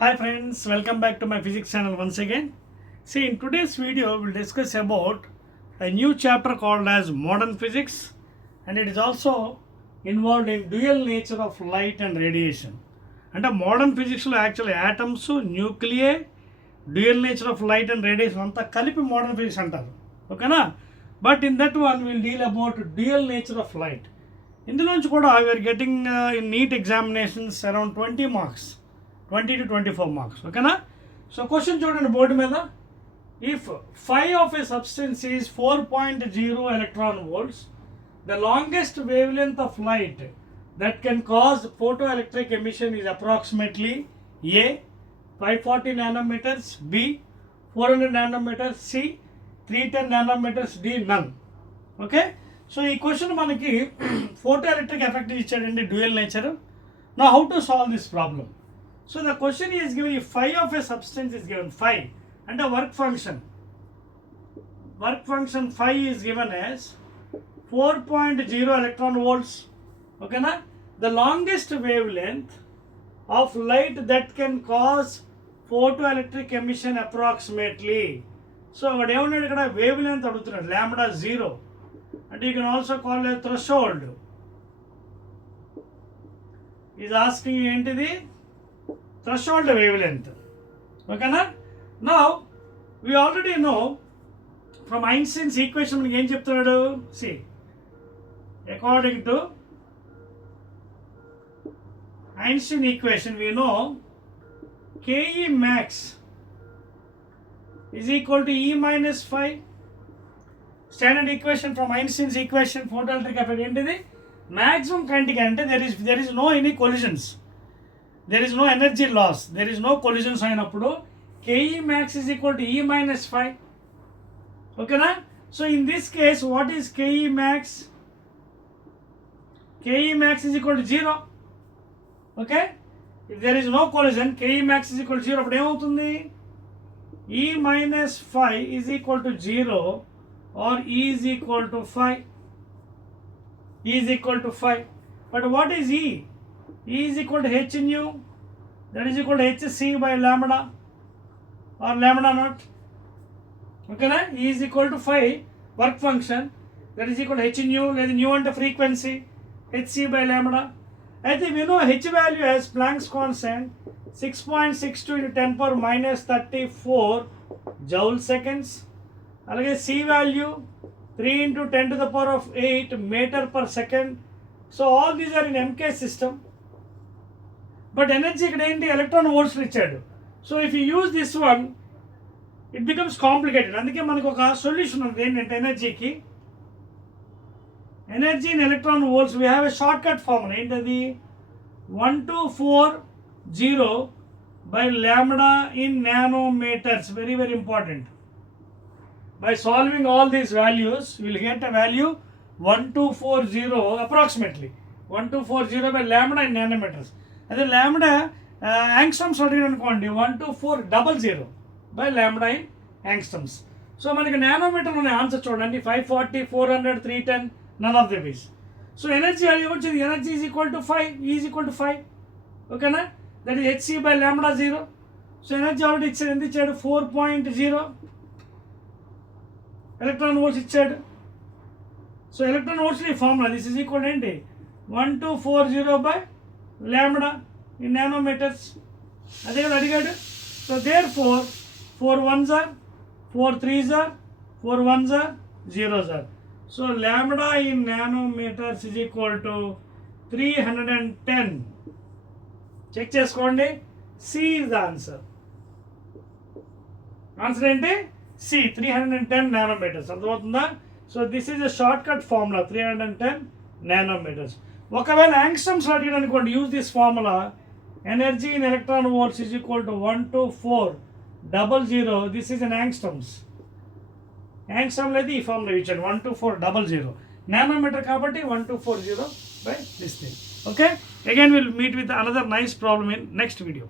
Hi friends, welcome back to my physics channel once again. See, in today's video we'll discuss about a new chapter called as modern physics, and it is also involved in dual nature of light and radiation. అంటే modern ఫిజిక్స్లో actually atoms nuclei dual nature of light and radiation అంతా కలిపి modern physics అంటారు, ఓకేనా. But in that one will deal about dual nature of light. ఇందులోంచి కూడా we are getting in NEET examinations around 20 మార్క్స్, 20 to 24 marks, ఓకేనా. So question చూడండి board మీద. If phi of a substance is 4.0 electron volts, the longest wavelength of light that can cause photoelectric emission is approximately A 540 nanometers, B 400 nanometers, C 310 nanometers, D none. Okay, so ఈ క్వశ్చన్ మనకి photo electric effect ఇచ్చాడండి, dual nature. Now how to solve this problem? So the question is given, if phi of a substance is given, phi and a work function phi is given as 4.0 electron volts, okay na. The longest wavelength of light that can cause photoelectric emission approximately. So what ఏమన్నాడు ఇక్కడ, wave length అడుగుతున్నాడు, lambda 0, and you can also call it threshold. is asking ఏంటిది, threshold wavelength, okay na. Now we already know from Einstein's equation మనకి ఏం చెప్తున్నాడు. See, according to Einstein equation we know Ke max is equal to E minus phi. Standard equation from Einstein's equation photoelectric effect ఏంటిది, maximum kinetic అంటే there is no any collisions, there is no energy loss, there is no collisions అయినప్పుడు Ke max is equal to E minus phi, okay na. So in this case what is Ke max? Ke max is equal to 0, okay. If there is no collision, Ke max is equal to 0, అప్పుడు ఏమవుతుంది, E minus phi is equal to 0 or E is equal to phi, E is equal to phi. But what is E? E is equal to h nu, that is equal to hc by lambda or lambda naught, okay na. E is equal to phi work function, that is equal to h nu, లేదా nu అంటే frequency, hc by lambda. అయితే we know h value as Planck's constant 6.62 into 10 power minus 34 joule seconds. అలాగే c value 3 into 10 to the power of 8 meter per second. So all these are in MK system. But energy ఇక్కడ ఏంటి, electron వోల్ట్స్లో ఇచ్చాడు. So if you use this one it becomes complicated. అందుకే మనకు ఒక solution ఉంది ఏంటంటే ఎనర్జీకి, energy in electron volts we have a shortcut formula. ఏంటది, 1240 by lambda in nanometers. Very very important. By solving all these values we will get a value 1240 approximately 1240 by lambda in nanometers. అదే lambda angstroms అడిగాడు అనుకోండి, 1240 by lambda in angstroms. So మనకి నానోమీటర్ ఉన్న ఆన్సర్ చూడండి, 540, 400, 310, none of the బీస్. So energy వచ్చింది, energy is equal to 5, is equal to 5, ఓకేనా. That is HC by lambda 0. So energy already ఇచ్చాడు, ఎంత ఇచ్చాడు, 4.0 ఎలక్ట్రాన్ వోల్ట్స్ ఇచ్చాడు. సో ఎలక్ట్రాన్ వోల్ట్స్ ఈ ఫార్ములా, దిస్ ఈజ్ ఈక్వల్ ఏంటి, 1240 బై lambda in nanometers. అదే కదా అడిగాడు. So there 4 1s are 4 3s are 4 1s are 0s are. So lambda in nanometers is equal to 310. Check చేసుకోండి, C is the answer. Answer ఏంటి, C, 310 nanometers. అర్థమవుతుందా? So this is a shortcut formula, 310 nanometers. ఒకవేళ angstroms అడిగాడు అనుకోండి, use this formula, energy in electron volts is equal to 12400. This is in angstroms. యాంగ్స్టమ్లో అయితే ఈ ఫార్ములా ఇచ్చాడు, 12400. నానోమీటర్ కాబట్టి 1240 by this thing. Okay, again we'll meet with another nice problem in next video.